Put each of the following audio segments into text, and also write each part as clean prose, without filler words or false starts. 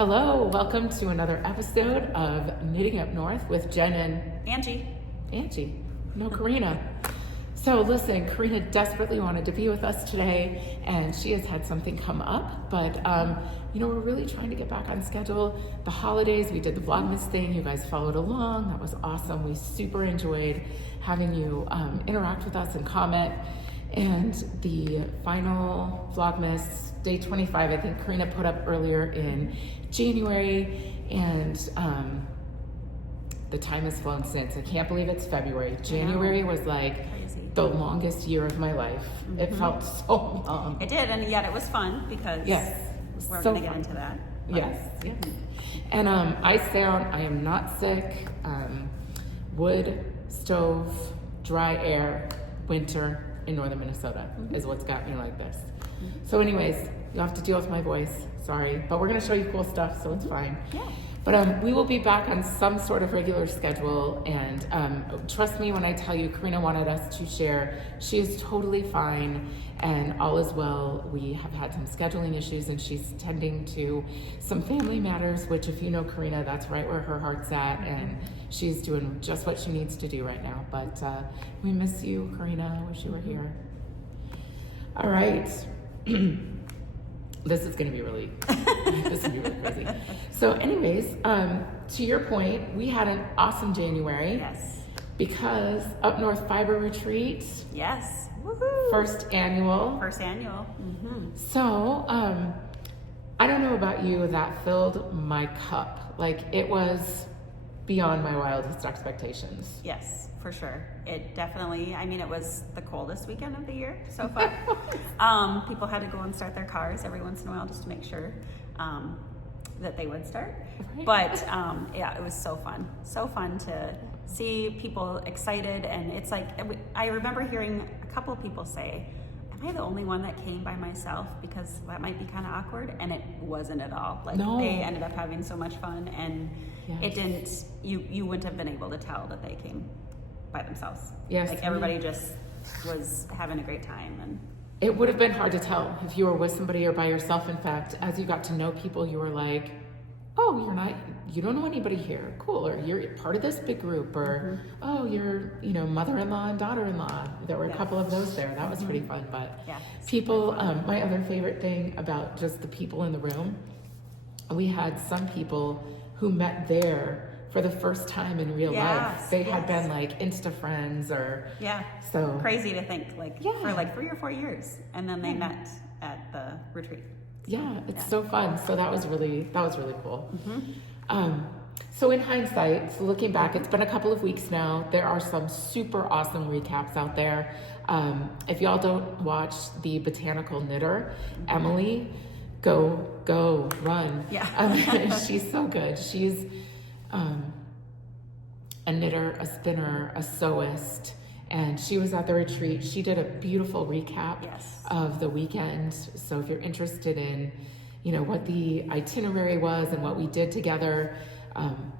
Hello, welcome to another episode of Knitting Up North with Jen and Angie. No, Karina. So listen, Karina desperately wanted to be with us today, and she has had something come up, but we're really trying to get back on schedule. The holidays, we did the Vlogmas thing. You guys followed along. That was awesome. We super enjoyed having you interact with us and comment. And the final Vlogmas, day 25, I think Karina put up earlier in January, and the time has flown since. I can't believe it's February. January was like crazy. The longest year of my life. Mm-hmm. It felt so long. It did, and yet it was fun because we're so going to get into that. Yes. And I am not sick. Wood, stove, dry air, winter in northern Minnesota is what's got me like this. So anyways, you'll have to deal with my voice. Sorry, but we're going to show you cool stuff, so it's fine. Yeah. But we will be back on some sort of regular schedule, and trust me when I tell you, Karina wanted us to share. She is totally fine, and all is well. We have had some scheduling issues, and she's tending to some family matters, which if you know Karina, that's right where her heart's at, and she's doing just what she needs to do right now. But we miss you, Karina. I wish you were here. All right. This is going to be really crazy. So anyways, to your point, we had an awesome January. Yes. Because Up North Fiber Retreat. Yes. Woohoo. First annual. Mm-hmm. So, I don't know about you, that filled my cup. Like, it was beyond my wildest expectations. Yes, for sure. It definitely, it was the coldest weekend of the year so far. People had to go and start their cars every once in a while just to make sure that they would start. Right. But it was so fun. So fun to see people excited. And it's like, I remember hearing a couple of people say, am I the only one that came by myself? Because that might be kind of awkward. And it wasn't at all. Like, no. They ended up having so much fun, and it didn't, you wouldn't have been able to tell that they came by themselves. Yes. Like, everybody just was having a great time. And it would have been hard to tell if you were with somebody or by yourself. In fact, as you got to know people, you were like, oh, you don't know anybody here. Cool. Or you're part of this big group, or, oh, you're, mother-in-law and daughter-in-law. There were a couple of those there. That was pretty fun. But people, my other favorite thing about just the people in the room, we had some people who met there for the first time in real life. They had been like Insta friends or so crazy to think for like 3 or 4 years, and then they met at the retreat. It's so fun. So that was really cool. So in hindsight, so looking back, it's been a couple of weeks now. There are some super awesome recaps out there. If y'all don't watch the Botanical knitter, Emily, go run. She's so good. She's a knitter, a spinner, a sewist, and she was at the retreat. She did a beautiful recap of the weekend. So if you're interested in, what the itinerary was and what we did together,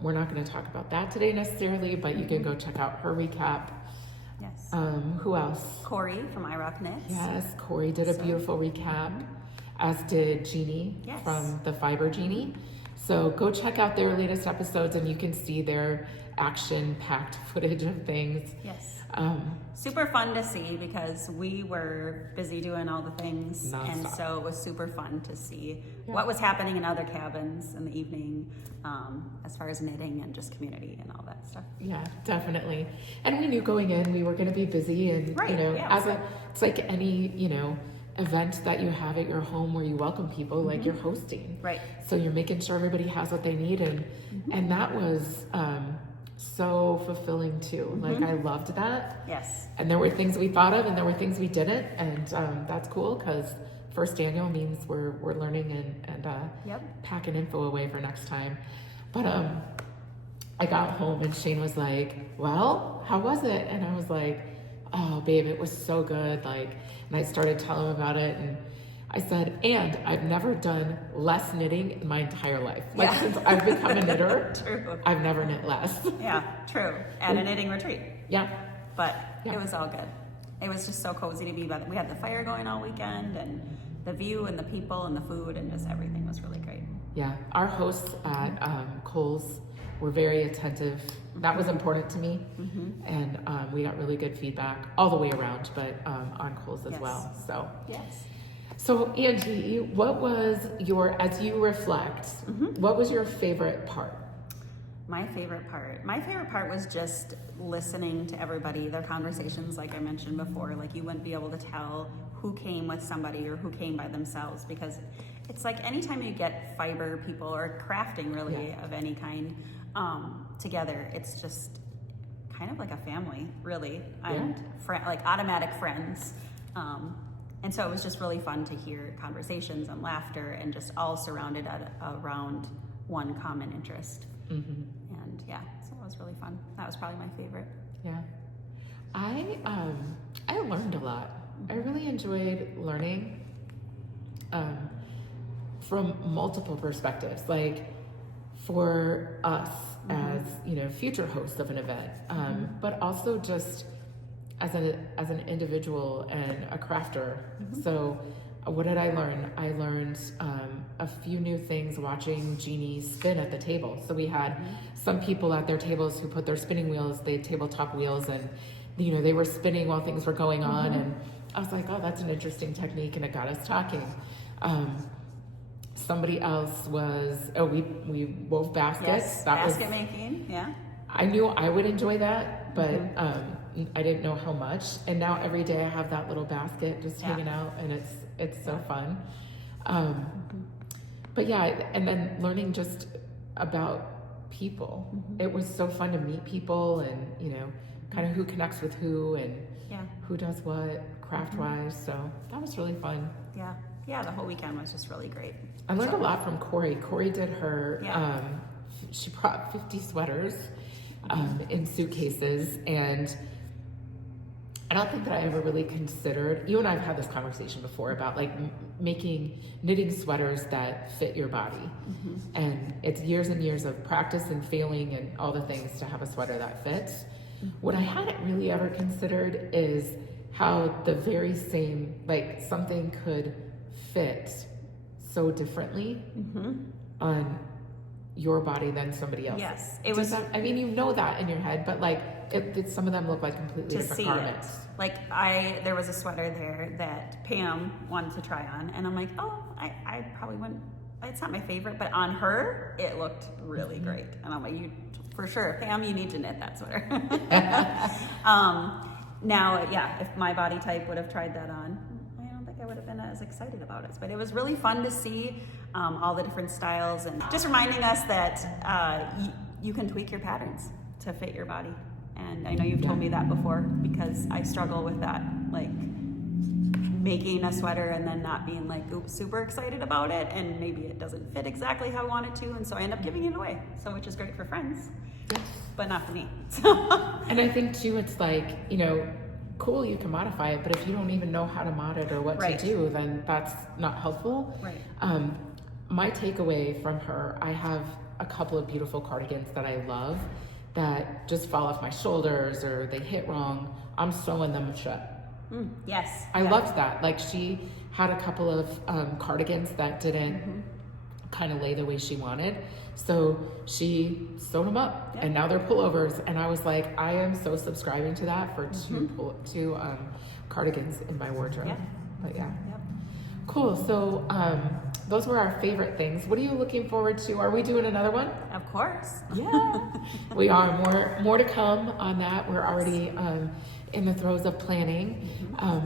we're not going to talk about that today necessarily, but you can go check out her recap. Yes. Who else? Corey from irocknits. Yes, Corey did a beautiful recap, as did Genie from the Fiber Genie. So go check out their latest episodes, and you can see their action-packed footage of things. Yes. Super fun to see because we were busy doing all the things. Non-stop. And so it was super fun to see what was happening in other cabins in the evening, as far as knitting and just community and all that stuff. Yeah, definitely. And we knew going in we were going to be busy, and it's like any event that you have at your home where you welcome people, like you're hosting. Right. So you're making sure everybody has what they need, and that was so fulfilling too. Like, I loved that. Yes. And there were things we thought of, and there were things we didn't, and that's cool because first annual means we're learning and packing info away for next time. But I got home and Shane was like, well, how was it? And I was like, oh babe, it was so good. Like, and I started telling him about it, and I said, and I've never done less knitting in my entire life. Like, since I've become a knitter, I've never knit less. Yeah, true. At a knitting retreat. Yeah. But it was all good. It was just so cozy to be by. We had the fire going all weekend, and the view and the people and the food and just everything was really great. Yeah, our hosts at Kohl's were very attentive. That was important to me, and we got really good feedback all the way around, but on Kohl's as well. So yes. So Angie, what was as you reflect, what was your favorite part? My favorite part was just listening to everybody, their conversations, like I mentioned before. Like, you wouldn't be able to tell who came with somebody or who came by themselves, because it's like anytime you get fiber people or crafting really of any kind together, it's just kind of like a family, really, and like automatic friends. And so it was just really fun to hear conversations and laughter, and just all surrounded around one common interest. And yeah, so it was really fun. That was probably my favorite. Yeah, I learned a lot. I really enjoyed learning from multiple perspectives. Like, for us as future hosts of an event, but also just as an individual and a crafter. So what did I learn? I learned a few new things watching Genie spin at the table. So we had some people at their tables who put their spinning wheels, they had tabletop wheels, and they were spinning while things were going on. And I was like, oh, that's an interesting technique, and it got us talking. Somebody else was, we wove baskets. Yes, basket making, yeah. I knew I would enjoy that, but I didn't know how much. And now every day I have that little basket just hanging out, and it's so fun. But yeah, and then learning just about people. It was so fun to meet people, and kind of who connects with who, and who does what craft wise. So that was really fun. Yeah, the whole weekend was just really great. I learned a lot from Corey. Corey did her, she brought 50 sweaters in suitcases, and I don't think that I ever really considered, you and I have had this conversation before about like knitting sweaters that fit your body. And it's years and years of practice and failing and all the things to have a sweater that fits. What I hadn't really ever considered is how the very same, like, something could fit so differently on your body than somebody else. Yes, it was. I mean, you know that in your head, but like, some of them look like completely different garments. Like, there was a sweater there that Pam wanted to try on, and I'm like, oh, I probably wouldn't. It's not my favorite, but on her, it looked really great. And I'm like, you, for sure, Pam, you need to knit that sweater. Now, if my body type would have tried that on, I don't think I would have been as excited about it. But it was really fun to see all the different styles, and just reminding us that you can tweak your patterns to fit your body. And I know you've told me that before, because I struggle with that, like making a sweater and then not being like super excited about it, and maybe it doesn't fit exactly how I want it to, and so I end up giving it away. So, which is great for friends, but not for me. And I think too, it's like, cool, you can modify it, but if you don't even know how to mod it or what to do, then that's not helpful. My takeaway from her, I have a couple of beautiful cardigans that I love that just fall off my shoulders or they hit wrong. I'm sewing them shut. Yes. I loved that. Like, she had a couple of cardigans that didn't kind of lay the way she wanted. So she sewed them up, and now they're pullovers. And I was like, I am so subscribing to that for two cardigans in my wardrobe. But cool. So those were our favorite things. What are you looking forward to? Are we doing another one? Of course. Yeah. We are. More to come on that. We're already in the throes of planning.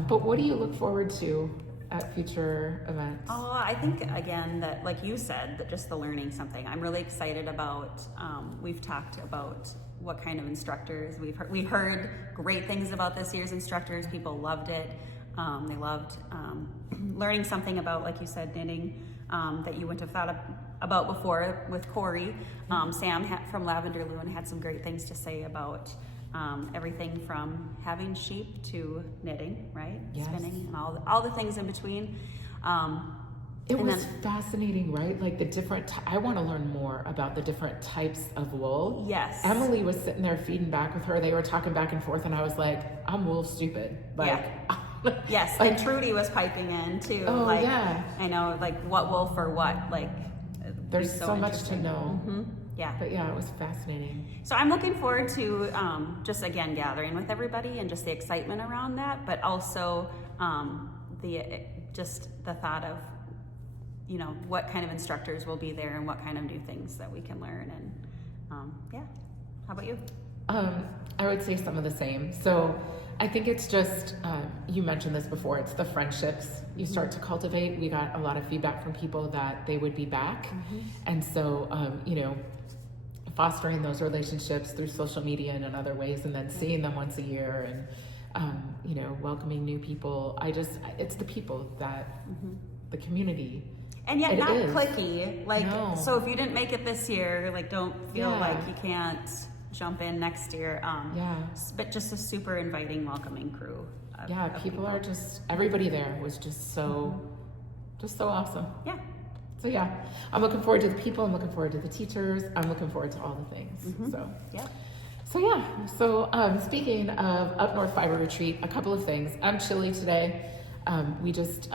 But what do you look forward to at future events? Oh, I think, again, that, like you said, that just the learning something. I'm really excited about, we've talked about what kind of instructors we heard great things about this year's instructors. People loved it. They loved learning something about, like you said, knitting that you wouldn't have thought about before with Corey. Sam from Lavender Lune had some great things to say about everything from having sheep to knitting, right? Spinning and all the things in between. It was fascinating, right? Like the different, I want to learn more about the different types of wool. Yes. Emily was sitting there feeding back with her. They were talking back and forth, and I was like, I'm wool stupid. Like, yes, and Trudy was piping in too. I know, like, what wool for what, like There's so much to interesting. know. Yeah. But yeah, it was fascinating. So I'm looking forward to just again gathering with everybody and just the excitement around that, but also the thought of, you know, what kind of instructors will be there and what kind of new things that we can learn. And yeah, how about you? I would say some of the same. So I think it's just, you mentioned this before, it's the friendships you start to cultivate. We got a lot of feedback from people that they would be back. And so, you know, fostering those relationships through social media and in other ways, and then seeing them once a year and, you know, welcoming new people. It's the people that, the community. And yet It not is. cliquey. Like, No. so if you didn't make it this year, like, don't feel Yeah. like you can't jump in next year. Yeah. But just a super inviting, welcoming crew. Of People are just, everybody there was just so awesome. Yeah. So yeah, I'm looking forward to the people, I'm looking forward to the teachers, I'm looking forward to all the things. Yep. So speaking of Up North Fiber Retreat, a couple of things. I'm chilly today. We just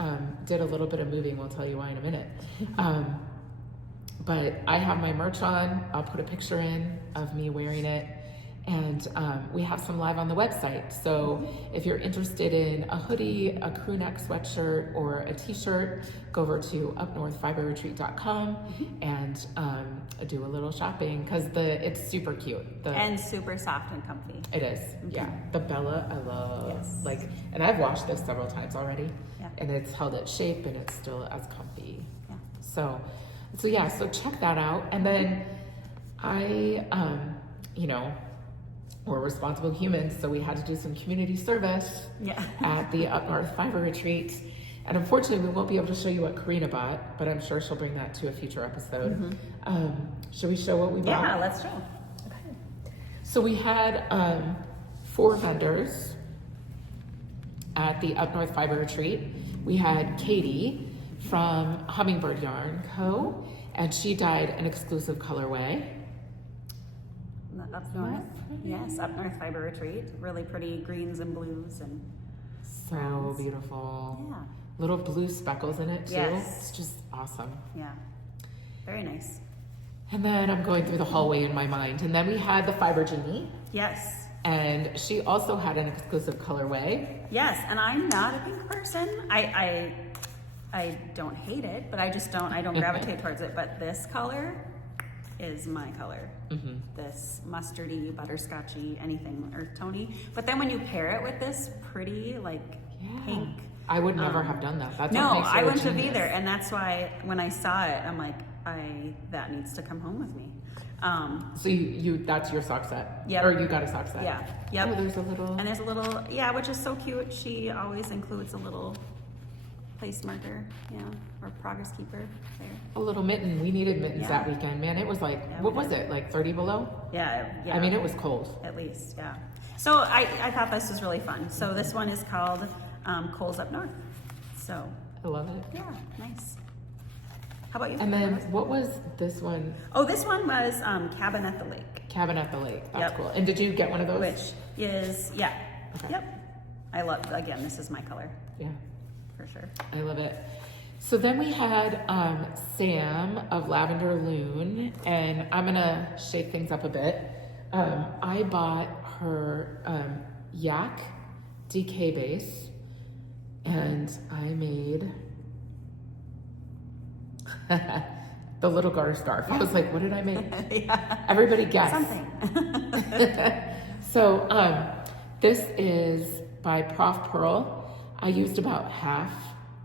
did a little bit of moving, we'll tell you why in a minute. But I have my merch on, I'll put a picture in of me wearing it. And we have some live on the website. So if you're interested in a hoodie, a crew neck sweatshirt, or a t-shirt, go over to upnorthfiberretreat.com and do a little shopping, because it's super cute. And super soft and comfy. It is, yeah. The Bella, I love. Yes. And I've washed this several times already. Yeah. And it's held its shape and it's still as comfy. Yeah. So check that out. And then you know, we're responsible humans, so we had to do some community service at the Up North Fiber Retreat. And unfortunately, we won't be able to show you what Karina bought, but I'm sure she'll bring that to a future episode. Should we show what we bought? Yeah, let's show. Okay. So we had 4 vendors at the Up North Fiber Retreat. We had Katie from Hummingbird Yarn Co., and she dyed an exclusive colorway. Up North. Yes, Up North Fiber Retreat. Really pretty greens and blues and So browns. beautiful. Yeah. Little blue speckles in it too. Yes. It's just awesome. Yeah. Very nice. And then I'm going through the hallway in my mind. And then we had the Fiber Genie. Yes. And she also had an exclusive colorway. Yes, and I'm not a pink person. I don't hate it, but I don't gravitate towards it. But this color is my color. This mustardy, butterscotchy, anything earth tony. But then when you pair it with this pretty pink, I would never have done that. That's no, what makes her I a wouldn't have genius. either. And that's why when I saw it, I'm like, that needs to come home with me. So you that's your sock set. Yep. Or you got a sock set. Yeah. Yep. Oh, there's a little. And there's a little, which is so cute. She always includes a little place marker, or progress keeper there. A little mitten. We needed mittens Yeah. that weekend. Man, it was like, Yeah, what we was did. it? Like 30 below? Yeah. I mean, it was cold. At least, yeah. So I thought this was really fun. So this one is called Coals Up North. So I love it. yeah, nice. How about you? And then what was this one? Oh, this one was Cabin at the Lake. Cabin at the Lake. That's Yep. cool. And did you get one of those? Which is, Okay. Yep. I love, again, this is my color, Yeah. for sure. I love it. So then we had Sam of Lavender Lune, and I'm gonna shake things up a bit. I bought her yak DK base, and I made the little garter scarf. I was like, what did I make? Everybody guess. Something. So this is by Prof. Purl. I used about half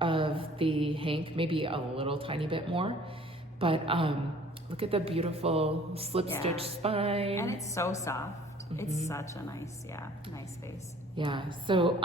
of the hank, maybe a little tiny bit more, but look at the beautiful slip stitch spine. And it's so soft. It's such a nice, nice base. Yeah, so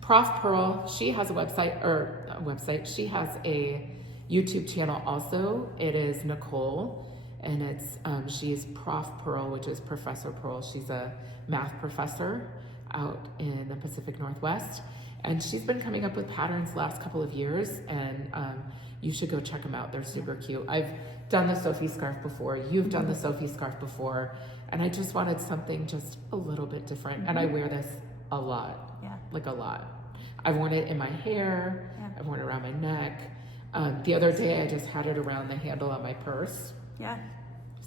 Prof. Purl, she has a website, she has a YouTube channel also. It is Nicole, and it's she's Prof. Purl, which is Professor Purl. She's a math professor out in the Pacific Northwest, and she's been coming up with patterns the last couple of years, and you should go check them out. They're super cute. I've done the Sophie scarf before. You've done the Sophie scarf before, and I just wanted something just a little bit different, and I wear this a lot. Yeah. Like a lot. I've worn it in my hair. Yeah. I've worn it around my neck. The other day I just had it around the handle on my purse. Yeah.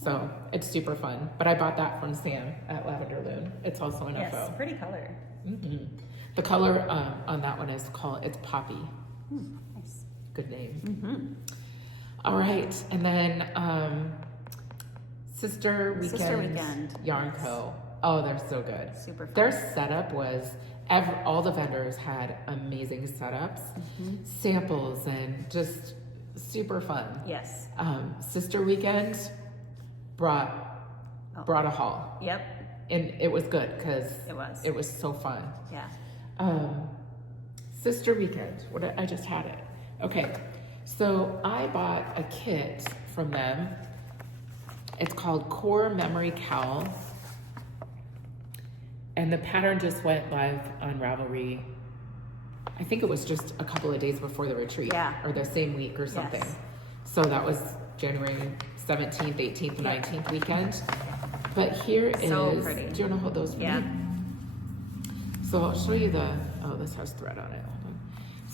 So it's super fun. But I bought that from Sam at Lavender Lune. It's also an Yes, FO. pretty color. Mm-hmm. The color on that one it's Poppy. Nice. Good name. Mm-hmm. All right. And then Sister Weekend Yarn Yes. Co. Oh, they're so good. Super fun. Their setup was, all the vendors had amazing setups, samples, and just super fun. Yes. Sister Weekend brought a haul. Yep. And it was good because It was so fun. Yeah. Sister Weekend. I just had it. Okay. So I bought a kit from them. It's called Core Memory Cowl. And the pattern just went live on Ravelry. I think it was just a couple of days before the retreat. Yeah. Or the same week or something. Yes. So that was January 17th, 18th, 19th weekend. But here So is, pretty. do you want to hold those for Yeah. me? So I'll show you this has thread on it.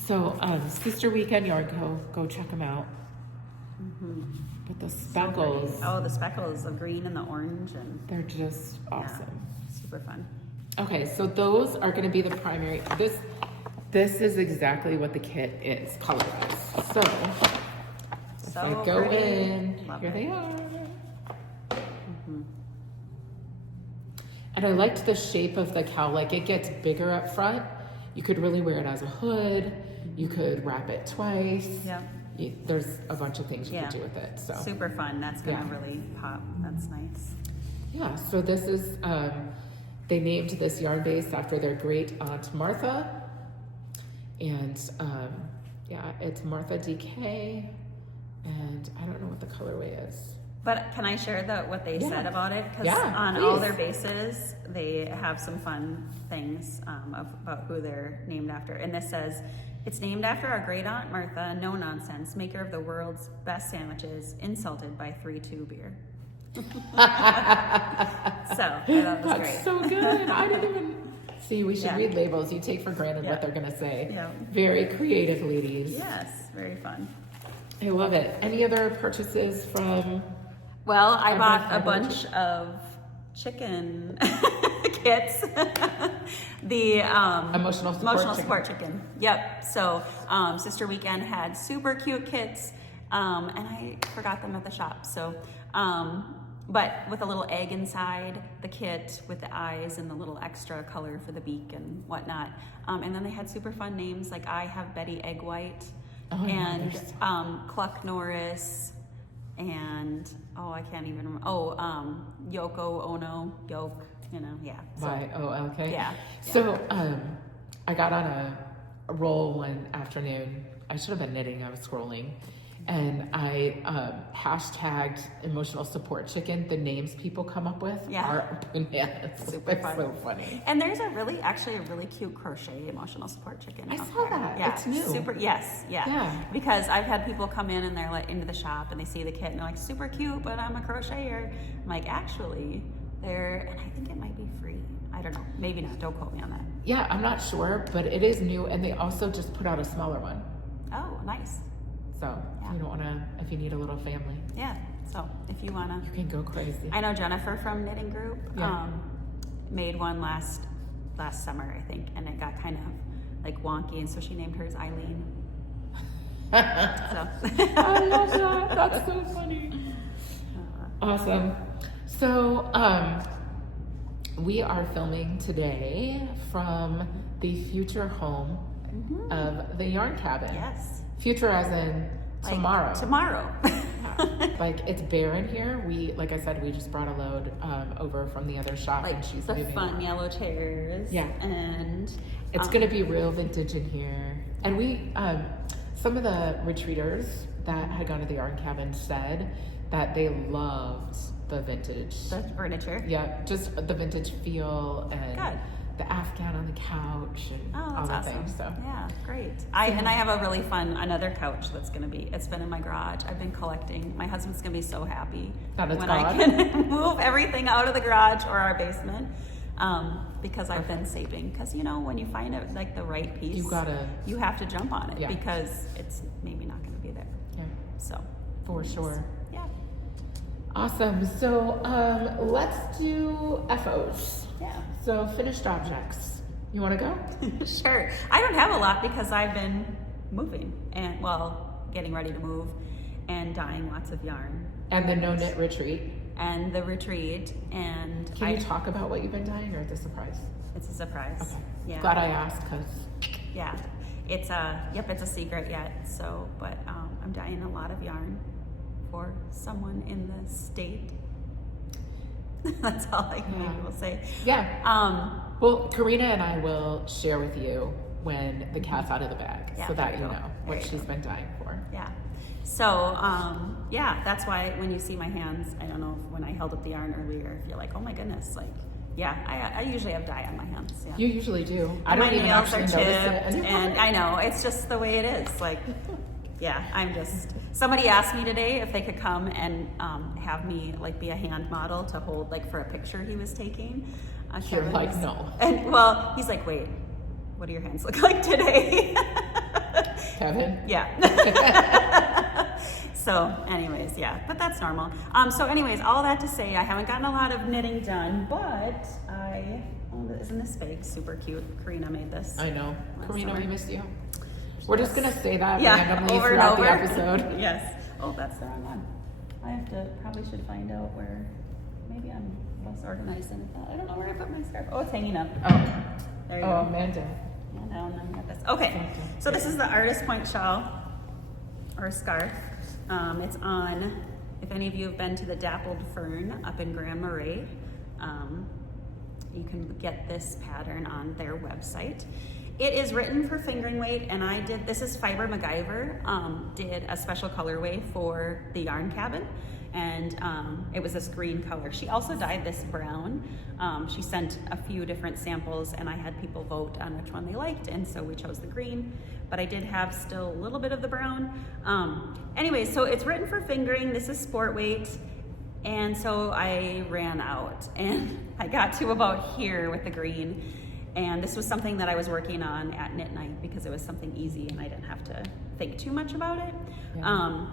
Hold on. So Sister Weekend Yarn Co. Go check them out. But the speckles, The speckles of green and the orange, and they're just awesome. super fun. Okay, so those are going to be the primary. This is exactly what the kit is color-wise. So if I go pretty. in, Love here it. they are. And I liked the shape of the cowl. Like, it gets bigger up front. You could really wear it as a hood. You could wrap it twice. Yeah. There's a bunch of things you Yeah. could do with it. So Super fun. That's gonna Yeah. really pop. That's nice. yeah, so this is they named this yarn base after their great aunt Martha. And it's Martha DK. And I don't know what the colorway is. But can I share what they Yeah. said about it? Because Yeah, on all please. their bases, they have some fun things about who they're named after. And this says, it's named after our great aunt Martha, no nonsense, maker of the world's best sandwiches, insulted by 3-2 beer. So I thought it was That's great. so good. I didn't even see. We should Yeah. read labels. You take for granted Yeah. what they're gonna say. Yeah. Very creative, ladies. Yes, very fun. I love it. Any other purchases from? Well, I I've bought been a bunch of chicken kits. The Emotional support chicken. Yep. So Sister Weekend had super cute kits, and I forgot them at the shop. So, but with a little egg inside the kit with the eyes and the little extra color for the beak and whatnot. And then they had super fun names like I have Betty Egg White and Cluck Norris. And I can't even remember. Yoko Ono, Yoke, yeah. So, okay. Yeah. So I got on a roll one afternoon. I should have been knitting. I was scrolling, and I hashtagged emotional support chicken. The names people come up with are bananas. Super it's fun. so funny. And there's a really cute crochet emotional support chicken. I out saw there. that. Yeah, It's new. Super. Yes. Yeah. Yeah. Because I've had people come in and they're like into the shop and they see the kit and they're like, super cute, but I'm a crocheter. I'm like, actually, and I think it might be free. I don't know. Maybe not. Don't quote me on that. Yeah, I'm not sure, but it is new, and they also just put out a smaller one. Oh, nice. So if you need a little family, Yeah. So if you wanna. you can go crazy. I know Jennifer from Knitting Group Yeah. made one last summer, I think, and it got kind of like wonky, and so she named hers Eileen. So I love that. That's so funny. Awesome. So we are filming today from the future home of the Yarn Cabin. Yes. Future as in tomorrow. Tomorrow. Like, it's bare in here. Like I said, we just brought a load over from the other shop, Like and she's the leaving. fun yellow chairs. Yeah. And It's going to be real vintage in here. And we, some of the retreaters that had gone to the Yarn Cabin said that they loved the vintage. the furniture. Yeah, just the vintage feel and Good. the Afghan on the couch and Oh, all that's the awesome. things. So Yeah, great. I have a really fun another couch it's been in my garage. I've been collecting. My husband's gonna be so happy That it's when gone? I can move everything out of the garage or our basement. because I've been saving. Because when you find it like the right piece, you have to jump on it because it's maybe not going to be there. Yeah. So for sure. Yeah. Awesome. So let's do FOs. Yeah. So finished objects. You want to go? Sure. I don't have a lot because I've been moving and getting ready to move and dyeing lots of yarn. And the no knit retreat. And the retreat. And can you talk about what you've been dyeing, or it's a surprise? It's a surprise. Okay. Yeah. Glad I asked because. Yeah. It's a secret yet. So, but I'm dyeing a lot of yarn for someone in the state. That's all I can maybe will say. Yeah. Well, Karina and I will share with you when the cat's out of the bag, so that you know what she's been dying for. Yeah. So, that's why when you see my hands, I don't know if when I held up the yarn earlier, if you're like, oh my goodness, like, I usually have dye on my hands. Yeah. You usually do. And my nails are chipped, and I know, it's just the way it is. Like, somebody asked me today if they could come and have me like be a hand model to hold like for a picture he was taking. You're like, no. And he's like, wait, what do your hands look like today? Kevin? Yeah. So anyways, but that's normal. So anyways, all that to say, I haven't gotten a lot of knitting done, but isn't this bag super cute? Karina made this. I know. Karina, summer. we missed you. We're just going to say that randomly over throughout and over. the episode. Yes. Oh, that's the wrong one. Probably should find out where, maybe I'm less organized than I thought. I don't know where I put my scarf. Oh, it's hanging up. Oh. There you go. Amanda. And then we got this. Okay. So this is the artist point shawl or scarf. It's on, if any of you have been to the Dappled Fern up in Grand Marais, you can get this pattern on their website. It is written for fingering weight, and this is Fiber MacGyver, did a special colorway for the yarn cabin, and it was this green color. She also dyed this brown. She sent a few different samples, and I had people vote on which one they liked, and so we chose the green, but I did have still a little bit of the brown. Anyway, so it's written for fingering. This is sport weight, and so I ran out, and I got to about here with the green. And this was something that I was working on at Knit Night because it was something easy and I didn't have to think too much about it. Yeah.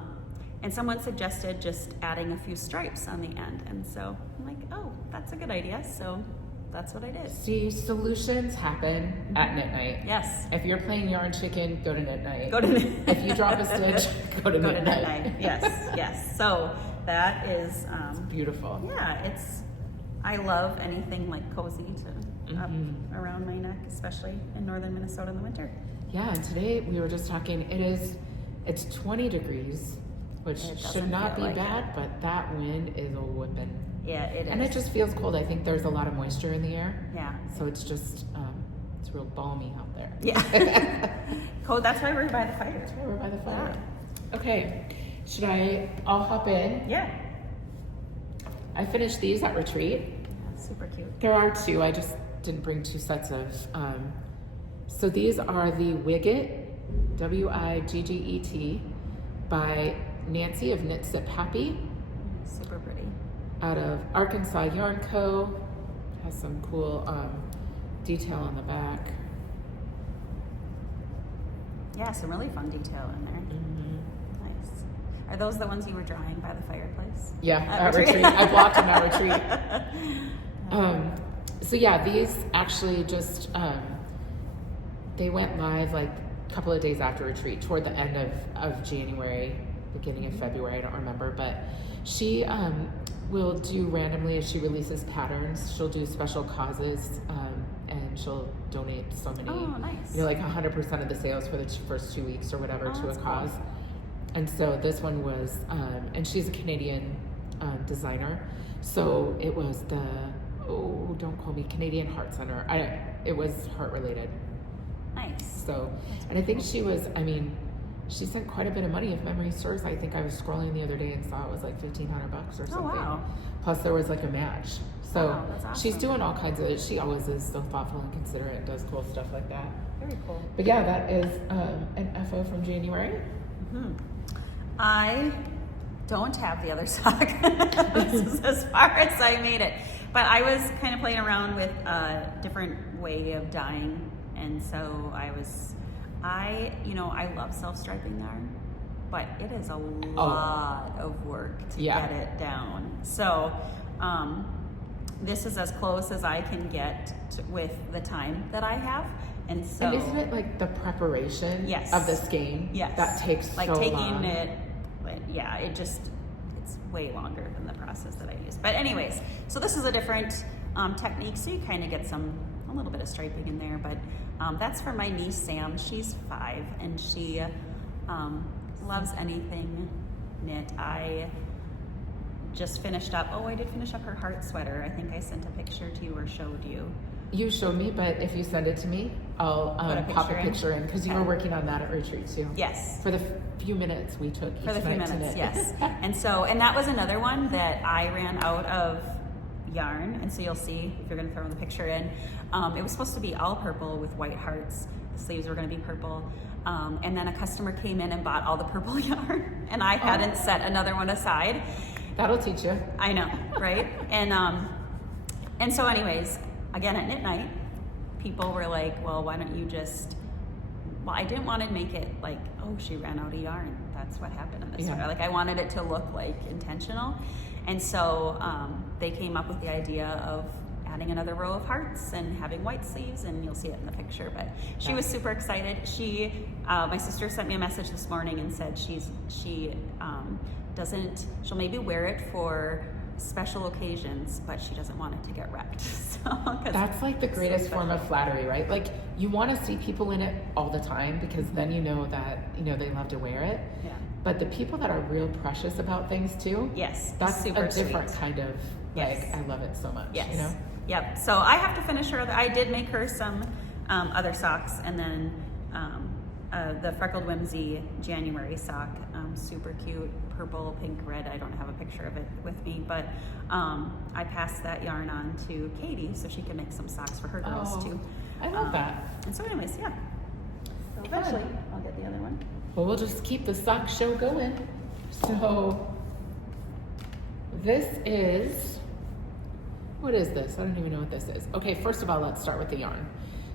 And someone suggested just adding a few stripes on the end. And so I'm like, oh, that's a good idea. So that's what I did. See, solutions happen at Knit Night. Yes. If you're playing Yarn Chicken, go to Knit Night. Go to Knit. If you drop a stitch, go to Knit Night. Yes. So that is it's beautiful. Yeah, I love anything like cozy to up around my neck, especially in northern Minnesota in the winter. Yeah, and today we were just talking, it's 20 degrees, which should not be bad, but that wind is a whipping. Yeah, it is. And it just feels cold. I think there's a lot of moisture in the air. Yeah. So it's just, it's real balmy out there. Yeah. Cold, that's why we're by the fire. That's why we're by the fire. Yeah. Okay, I'll hop in? Yeah. I finished these at retreat. Yeah, super cute. There are two, I just didn't bring two sets of. So these are the Wigget, Wigget, by Nancy of Knitsiphappy. Super pretty. Out of Arkansas Yarn Co. Has some cool detail on the back. Yeah, some really fun detail in there. Mm-hmm. Nice. Are those the ones you were drawing by the fireplace? Yeah, at retreat. I blocked them at retreat. So yeah, these actually just, they went live like a couple of days after retreat, toward the end of January, beginning of February, I don't remember, but she will do randomly as she releases patterns, she'll do special causes, and she'll donate so many, like 100% of the sales for the first 2 weeks or whatever to a cause. Cool. And so this one was, and she's a Canadian designer, so it was the, don't call me, Canadian Heart Center. It was heart related. Nice. So, and I think she sent quite a bit of money, if memory serves. I think I was scrolling the other day and saw it was like $1,500 or something. Oh, wow. Plus there was like a match. So that's awesome. She's doing all kinds of, she always is so thoughtful and considerate and does cool stuff like that. Very cool. But yeah, that is an FO from January. Mm-hmm. I don't have the other sock. This is as far as I made it. But I was kind of playing around with a different way of dyeing, and so I love self-striping yarn, but it is a lot of work to get it down. So this is as close as I can get with the time that I have. And so, and isn't it like the preparation of the skein? Yes. That takes like so taking long. it, it's way longer than the process that I use. But anyways, so this is a different technique, so you kind of get a little bit of striping in there. But that's for my niece Sam. She's 5 and she loves anything knit. I just finished up. I did finish up her heart sweater. I think I sent a picture to you or showed you. You showed me, but if you send it to me, I'll pop a picture in because you were working on that at retreat too. Yes. For the few minutes we took each night to knit. Yes. And that was another one that I ran out of yarn, and so you'll see if you're going to throw the picture in. It was supposed to be all purple with white hearts. The sleeves were going to be purple. And then a customer came in and bought all the purple yarn, and I hadn't set another one aside. That'll teach you. I know, right? And so anyways, again at knit night, people were like, well, why don't you just, I didn't want to make it like, oh, she ran out of yarn. That's what happened in this sweater. Like I wanted it to look like intentional. And so they came up with the idea of adding another row of hearts and having white sleeves, and you'll see it in the picture. But she was super excited. My sister sent me a message this morning and said she'll maybe wear it for special occasions, but she doesn't want it to get wrecked. So, that's like the greatest form of flattery, right? Like you want to see people in it all the time because then you know that they love to wear it. Yeah. But the people that are real precious about things too, that's super a different sweet. kind of I love it so much. Yes. Yep. So I have to finish her. I did make her some other socks, and then the Freckled Whimsy January sock, super cute, purple, pink, red. I don't have a picture of it with me, but I passed that yarn on to Katie so she can make some socks for her girls too. I love that. And so anyways, So eventually I'll get the other one. Well, we'll just keep the sock show going. So this is, what is this? I don't even know what this is. Okay, first of all, let's start with the yarn.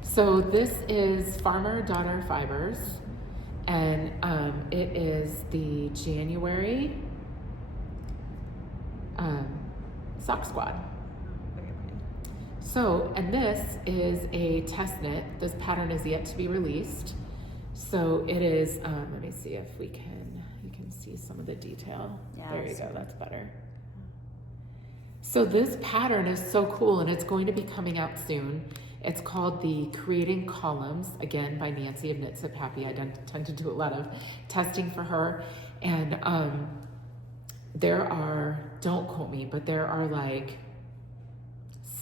So this is Farmer Daughter Fibers, and it is the January Sock Squad. Very pretty. So, and this is a test knit. This pattern is yet to be released. So it is, let me see if you can see some of the detail. Yeah, there you go, that's better. So this pattern is so cool, and it's going to be coming out soon. It's called the Creating Coloumns, again by Nancy of Knitsiphappy. I tend to do a lot of testing for her. And there are, don't quote me, but there are like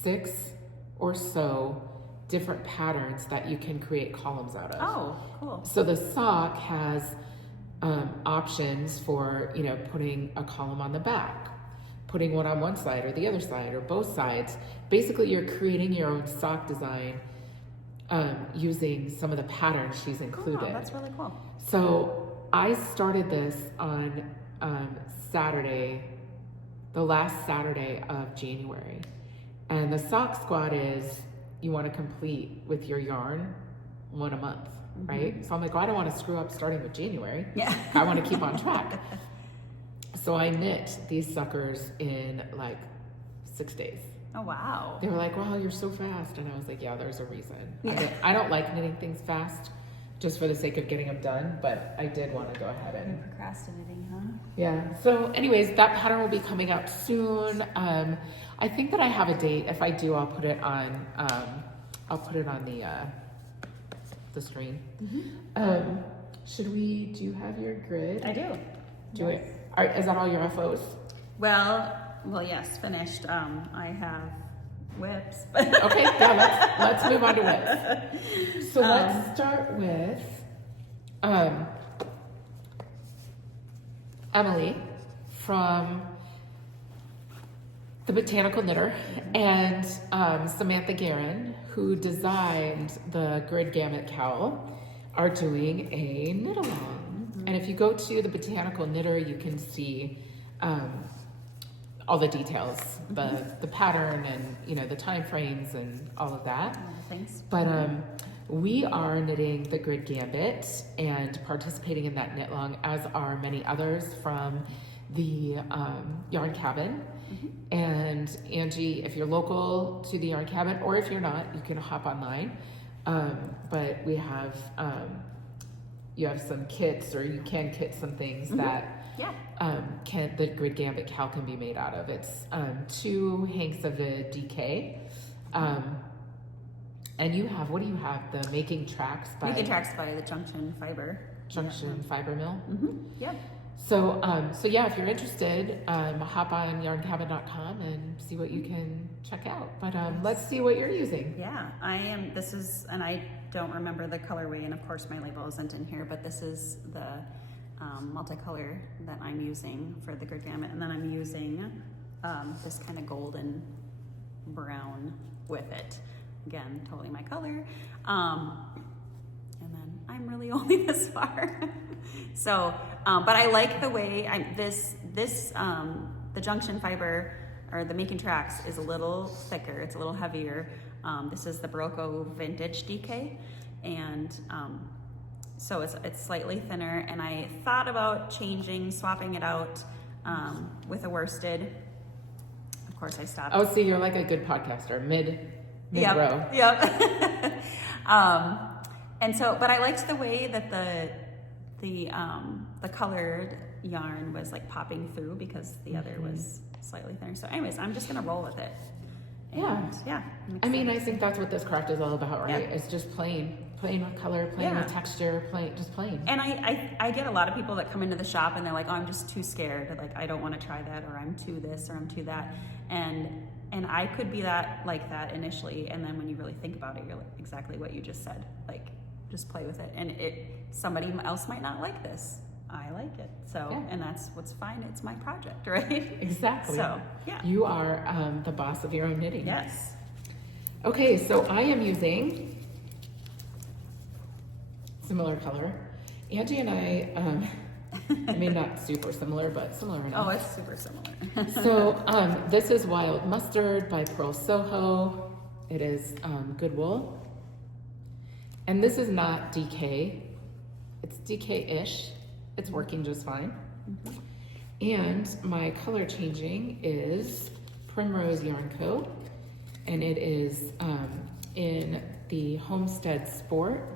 6 or so different patterns that you can create columns out of. Oh, cool. So the sock has options for, putting a column on the back, putting one on one side or the other side or both sides. Basically, you're creating your own sock design using some of the patterns she's included. Oh, that's really cool. So I started this on Saturday, the last Saturday of January. And the sock squad is, you want to complete with your yarn one a month, right? So I'm like, I don't want to screw up starting with January. Yeah. I want to keep on track. So I knit these suckers in like 6 days. Oh, wow. They were like, wow, you're so fast. And I was like, yeah, there's a reason. Yeah. I don't like knitting things fast just for the sake of getting them done, but I did want to go ahead and... You're procrastinating, huh? Yeah. So anyways, that pattern will be coming out soon. I think that I have a date. If I do, I'll put it on the screen. Do you have your grid? I do. Is that all your FOs? Well, yes, finished. I have whips. Okay, yeah, let's move on to whips. So let's start with Emily from the Botanical Knitter and Samantha Guerin, who designed the Grid Gamut cowl, are doing a Knitalong. And if you go to the Botanical Knitter, you can see all the details, the pattern and, you know, the time frames and all of that. Thanks. But we are knitting the Grid Gambit and participating in that Knitalong, as are many others from the Yarn Cabin. And Angie, if you're local to the Yarn Cabin, or if you're not, you can hop online. But we have, you have some kits, or you can kit some things that the Grid Gambit cowl can be made out of. It's 2 hanks of the DK. And you have, what do you have? The Making Tracks by the Junction Fiber. Fiber Mill? Yeah. So, yeah, if you're interested, hop on yarncabin.com and see what you can check out. But let's see what you're using. Yeah, and I don't remember the colorway, and of course my label isn't in here, but this is the multicolor that I'm using for the Grid Gambit, and then I'm using this kind of golden brown with it. Again, totally my color. And then I'm really only this far. So, but I like the way the Junction Fiber, or the Making Tracks, is a little thicker. It's a little heavier. This is the Barocco Vintage DK, and so it's slightly thinner. And I thought about swapping it out with a worsted. Of course, I stopped. Oh, see, you're like a good podcaster, mid row. Yep. And so, but I liked the way that the colored yarn was like popping through, because the other was slightly thinner. So anyways, I'm just gonna roll with it. And, yeah. I mean, I think that's what this craft is all about, right? Yeah. It's just playing with color, playing with texture, just playing. And I get a lot of people that come into the shop and they're like, oh, I'm just too scared. Like, I don't want to try that, or I'm too this, or I'm too that. And I could be like that initially, and then when you really think about it, you're like exactly what you just said. Like, just play with it. And somebody else might not like this. I like it. So, and that's what's fine. It's my project, right? Exactly. So, yeah. You are the boss of your own knitting. Yes. Okay, so I am using similar color. Angie and I, I mean, not super similar, but similar enough. Oh, it's super similar. So this is Wild Mustard by Purl Soho. It is good wool. And this is not DK. It's DK-ish. It's working just fine. And my color changing is Primrose Yarn Co. And it is in the Homestead Sport.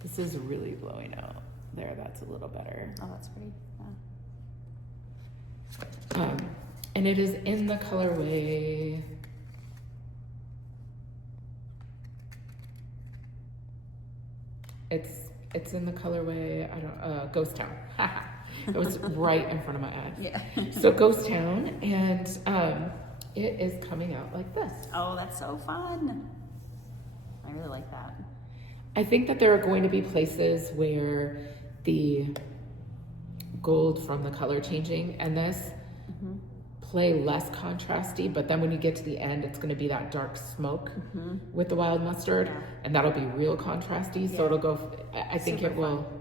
This is really blowing out. There, that's a little better. Oh, that's pretty. Yeah. And it is in the colorway. It's in the colorway, Ghost Town. It was right in front of my eyes. Yeah. So Ghost Town, and it is coming out like this. Oh, that's so fun. I really like that. I think that there are going to be places where the gold from the color changing and this play less contrasty, but then when you get to the end, it's going to be that dark smoke with the Wild Mustard, and that'll be real contrasty. So it'll go. I think Super it will. Fun.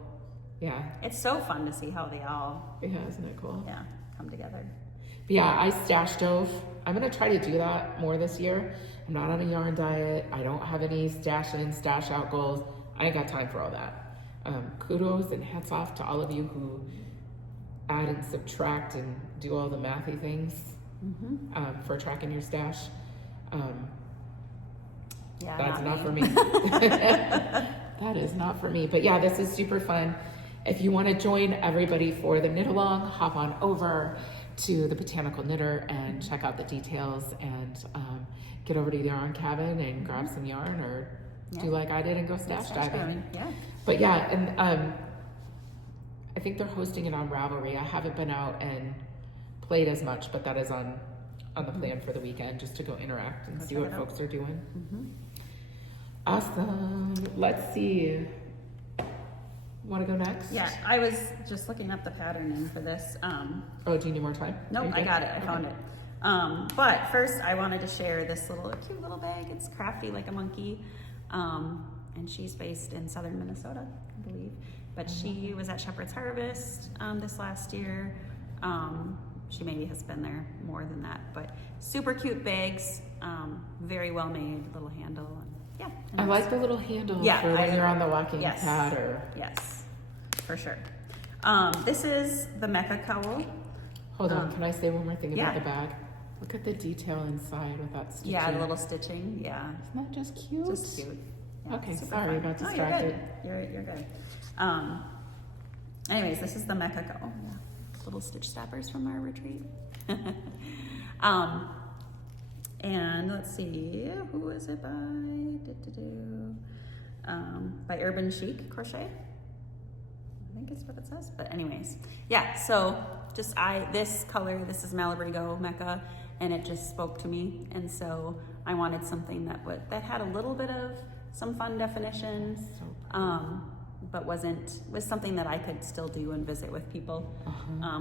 Yeah. It's so fun to see how they all. Yeah, isn't it cool? Yeah, come together. But yeah, I stash dove. I'm gonna try to do that more this year. I'm not on a yarn diet. I don't have any stash in, stash out goals. I ain't got time for all that. Kudos and hats off to all of you who add and subtract and do all the mathy things for tracking your stash. Yeah, that's not for me. That is not for me. But yeah, this is super fun. If you want to join everybody for the Knitalong, hop on over to the Botanical Knitter and check out the details, and get over to the Yarn Cabin and grab some yarn, or do like I did and go stash diving. Yeah. But yeah, and I think they're hosting it on Ravelry. I haven't been out and played as much, but that is on the plan for the weekend, just to go interact and see what folks are doing. Awesome. Let's see. Want to go next? Yeah, I was just looking up the patterning for this. Oh, do you need more time? Nope, I got it. I found it. But first, I wanted to share this cute little bag. It's crafty like a monkey, and she's based in southern Minnesota, I believe. But she was at Shepherd's Harvest this last year. she maybe has been there more than that, but super cute bags, very well made, little handle. And yeah. I like the little handle for I when do. you're on the walking Yes. pad or. Yes, for sure. This is the Mecha Cowl. Hold on, can I say one more thing about yeah. the bag? Look at the detail inside with that stitching. Yeah, the little stitching. Yeah, Isn't that just cute? just cute. Yeah, Okay, super sorry, fun. got No, distracted. you're good. Anyways, this is the Mecha Cowl. Yeah. Little stitch stoppers from our retreat. And let's see, who is it by? By Urban Chic Crochet. I think it's what it says, but anyways, yeah. So just this color, this is Malabrigo Mecha, and it just spoke to me, and so I wanted something that had a little bit of some fun definition, but was something that I could still do and visit with people,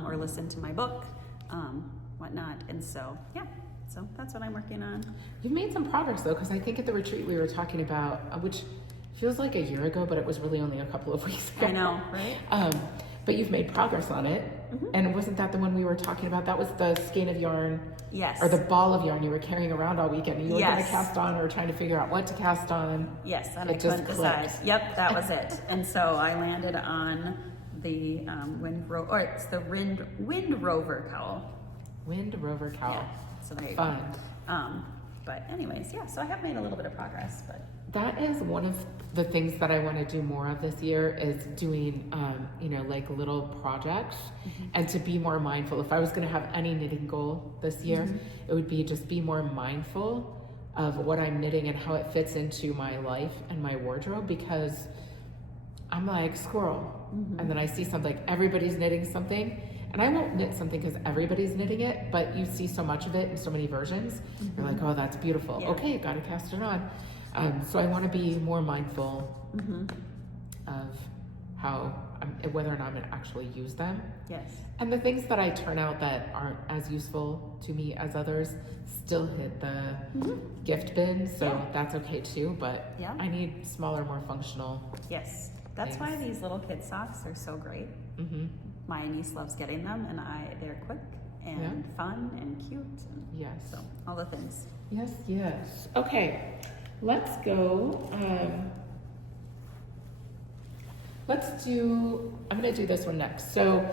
or listen to my book, whatnot, and so yeah. So that's what I'm working on. You've made some progress though, because I think at the retreat we were talking about, which feels like a year ago, but it was really only a couple of weeks ago. I know, right? But you've made progress on it. And wasn't that the one we were talking about? That was the skein of yarn, Yes. or the ball of yarn you were carrying around all weekend. You were going to Yes. cast on or trying to figure out what to cast on. Yes, and It I just couldn't decide. clicked. Yep, that was it. And so I landed on the it's the Wind Rover cowl. Wind Rover cowl. Yeah, so there you Fun. go. But anyways, yeah, so I have made a little bit of progress, but That is one of the things that I want to do more of this year is doing, like little projects and to be more mindful. If I was going to have any knitting goal this year, it would be just be more mindful of what I'm knitting and how it fits into my life and my wardrobe, because I'm like squirrel. And then I see something, everybody's knitting something, and I won't knit something because everybody's knitting it, but you see so much of it in so many versions. You're like, oh, that's beautiful. Yeah. Okay, gotta cast it on. So I want to be more mindful of whether or not I'm going to actually use them. yes. And the things that I turn out that aren't as useful to me as others still hit the gift bin, so Yeah. that's okay too, but Yeah. I need smaller, more functional. Yes. That's why these little kid socks are so great. My niece loves getting them, and they're quick and fun and cute. And Yes. so all the things. Yes, yes. Okay, let's go. I'm going to do this one next. So,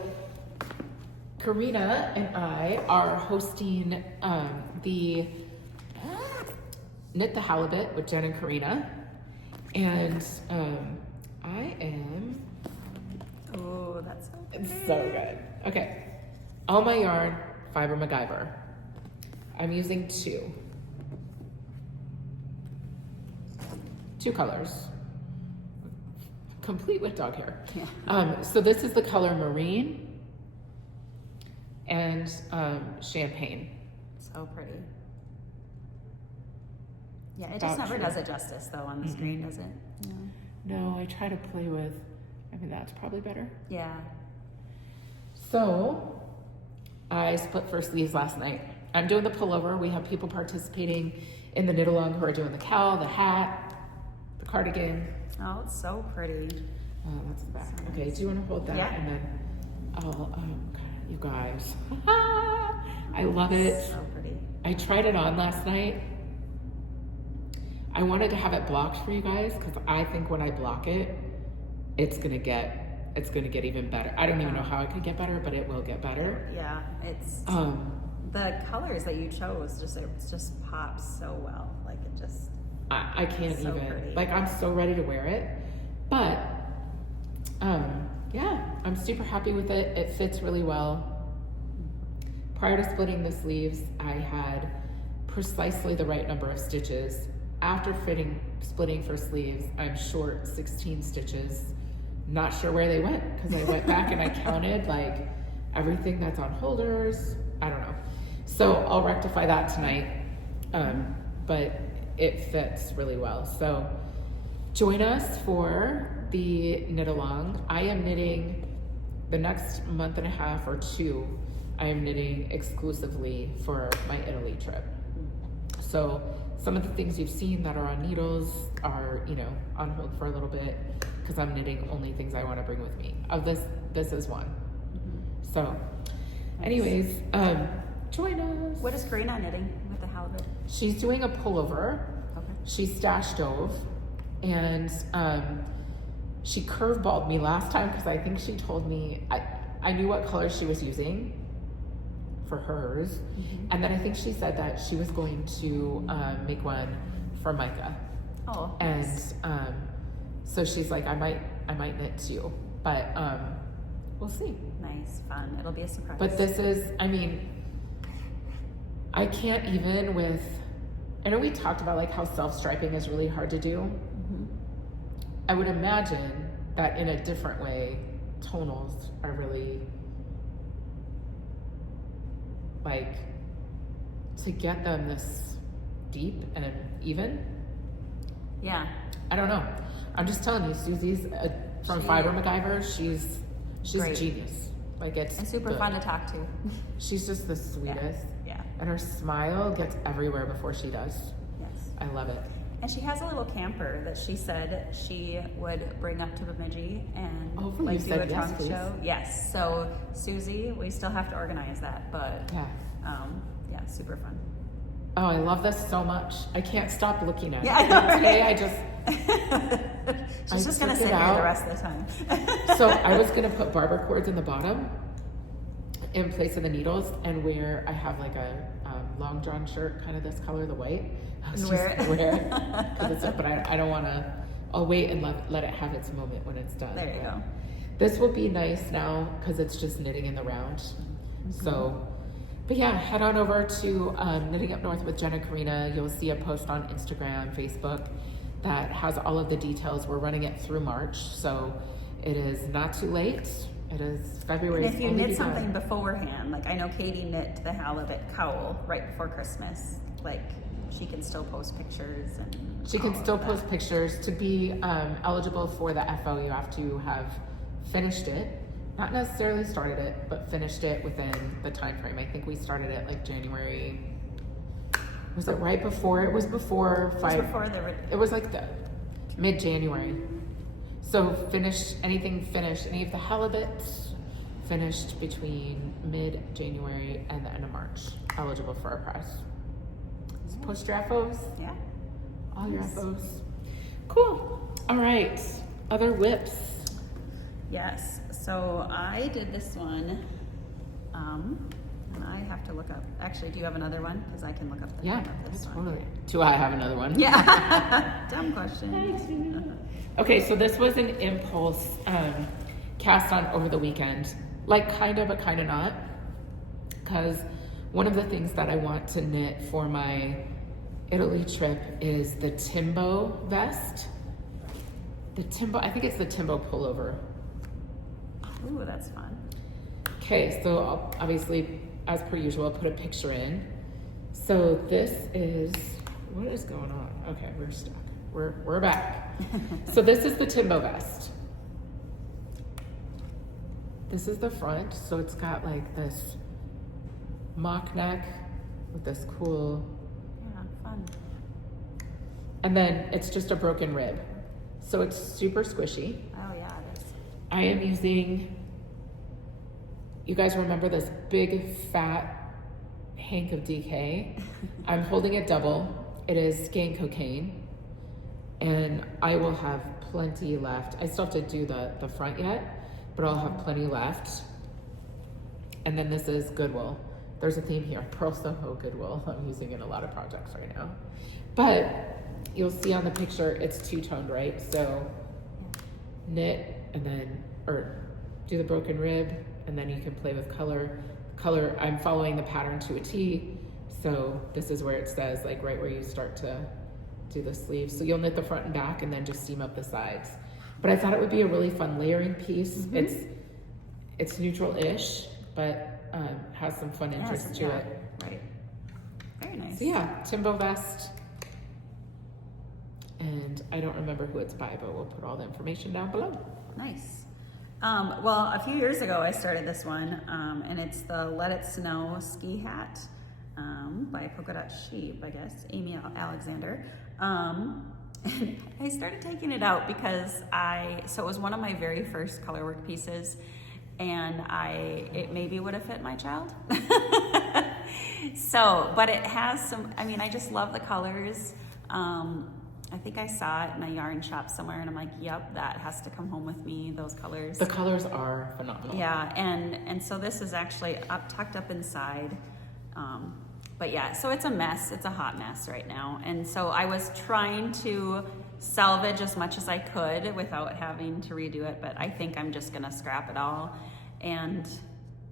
Karina and I are hosting the Knit the Halibut with Jen and Karina. And I am. Oh, that's so It's so good. Okay. All my yarn, Fiber MacGyver. I'm using two colors, complete with dog hair. Yeah. So this is the color Marine and Champagne. So pretty. Yeah, it just never does it justice though on the screen, does it? No, I try to play with, that's probably better. Yeah. So I split first sleeves last night. I'm doing the pullover. We have people participating in the Knitalong who are doing the cowl, the hat, the cardigan. Oh, it's so pretty. That's the back. So Okay, nice. do you want to hold that? Yeah. And then I'll, you guys. I love it. So pretty. I tried it on last night. I wanted to have it blocked for you guys because I think when I block it, it's gonna get even better. I don't even know how it could get better, but it will get better. Yeah, it's the colors that you chose just pops so well. Like it just I can't so even pretty. like I'm so ready to wear it. But yeah, I'm super happy with it. It fits really well. Prior to splitting the sleeves, I had precisely the right number of stitches. After splitting for sleeves, I'm short 16 stitches. Not sure where they went because I went back and I counted like everything that's on holders. I don't know. So I'll rectify that tonight. But it fits really well. So join us for the Knitalong. I am knitting the next month and a half or two. I am knitting exclusively for my Italy trip. So some of the things you've seen that are on needles are, on hold for a little bit because I'm knitting only things I want to bring with me. This is one. So Anyways, join us. What is Karina knitting with the halibut? She's doing a pullover. Okay. She's stash dove, and she curveballed me last time because I think she told me I knew what color she was using for hers, and then I think she said that she was going to make one for Micah. Oh, and nice. So she's like, I might knit too, but we'll see. Nice, fun. It'll be a surprise. But this is, I mean, I can't even with, I know we talked about like how self-striping is really hard to do. I would imagine that in a different way, tonals are really, like, to get them this deep and even. Yeah. I don't know. I'm just telling you, Susie's from Fiber MacGyver. She's Great. genius. Like, it's And super fun to talk to. She's just the sweetest. Yeah. And her smile gets everywhere before she does. Yes. I love it. And she has a little camper that she said she would bring up to Bemidji and Hopefully like you do said a yes, trunk please. show. Yes. So Susie, we still have to organize that, but Yeah. yeah, super fun. Oh, I love this so much. I can't stop looking at Yeah, it. I know, right? Today I just She's just gonna took sit it here out. the rest of the time. So I was gonna put barber cords in the bottom in place of the needles, and where I have like a long john shirt, kind of this color, the white. I was And just wear it. gonna wear it 'cause it's up, but I don't want to. I'll wait and let it have its moment when it's done. There you go. This will be nice now because it's just knitting in the round. So, but yeah, head on over to Knitting Up North with Jen and Karina. You'll see a post on Instagram, Facebook that has all of the details. We're running it through March, so it is not too late. It is February. And if you knit something beforehand, like I know Katie knit the halibut cowl right before Christmas, like she can still post pictures and She can all of still that. post pictures. To be eligible for the FO, you have to have finished it. Not necessarily started it, but finished it within the time frame. I think we started it like January. Was it right before? It was before Just five. before the It was like the mid-January. So anything finished, any of the halibuts finished between mid-January and the end of March, eligible for our prize. So post your FOs, yeah. all your Nice. FOs. Cool. All right. Other whips. Yes. So I did this one, and I have to look up. Actually, do you have another one? Because I can look up the Yeah, name of this one. totally. Do I have another one? Yeah. Dumb question. Okay, so this was an impulse cast on over the weekend. Like kind of, but kind of not. Because one of the things that I want to knit for my Italy trip is the Timbo vest. I think it's the Timbo pullover. Ooh, that's fun. Okay, so I'll obviously, as per usual, I'll put a picture in. So this is, what is going on? Okay, we're stuck. We're back. So this is the Timbo vest. This is the front, so it's got like this mock neck with this cool, Yeah, fun. and then it's just a broken rib. So it's super squishy. Oh yeah, it is. I am using, you guys remember this big fat hank of DK? I'm holding it double. It is Skein Cocaine. And I will have plenty left. I still have to do the front yet, but I'll have plenty left. And then this is Goodwill. There's a theme here, Purl Soho Goodwill. I'm using it in a lot of projects right now. But you'll see on the picture, it's two-toned, right? So knit and then, or do the broken rib, and then you can play with color. Color, I'm following the pattern to a T. So this is where it says, like right where you start to do the sleeves. So you'll knit the front and back and then just seam up the sides. But I thought it would be a really fun layering piece. It's neutral-ish, but has some fun interest to it. Right. Very nice. So yeah, Timbo vest. And I don't remember who it's by, but we'll put all the information down below. Nice. Well, a few years ago I started this one, and it's the Let It Snow ski hat by Polka Dot Sheep, I guess, Amy Alexander. And I started taking it out because so it was one of my very first colorwork pieces, and it maybe would have fit my child. So, but it has some, I mean, I just love the colors. I think I saw it in a yarn shop somewhere, and I'm like, yep, that has to come home with me, those colors. The colors are phenomenal. Yeah, and so this is actually tucked up inside. But yeah, so it's a mess. It's a hot mess right now. And so I was trying to salvage as much as I could without having to redo it, but I think I'm just gonna scrap it all and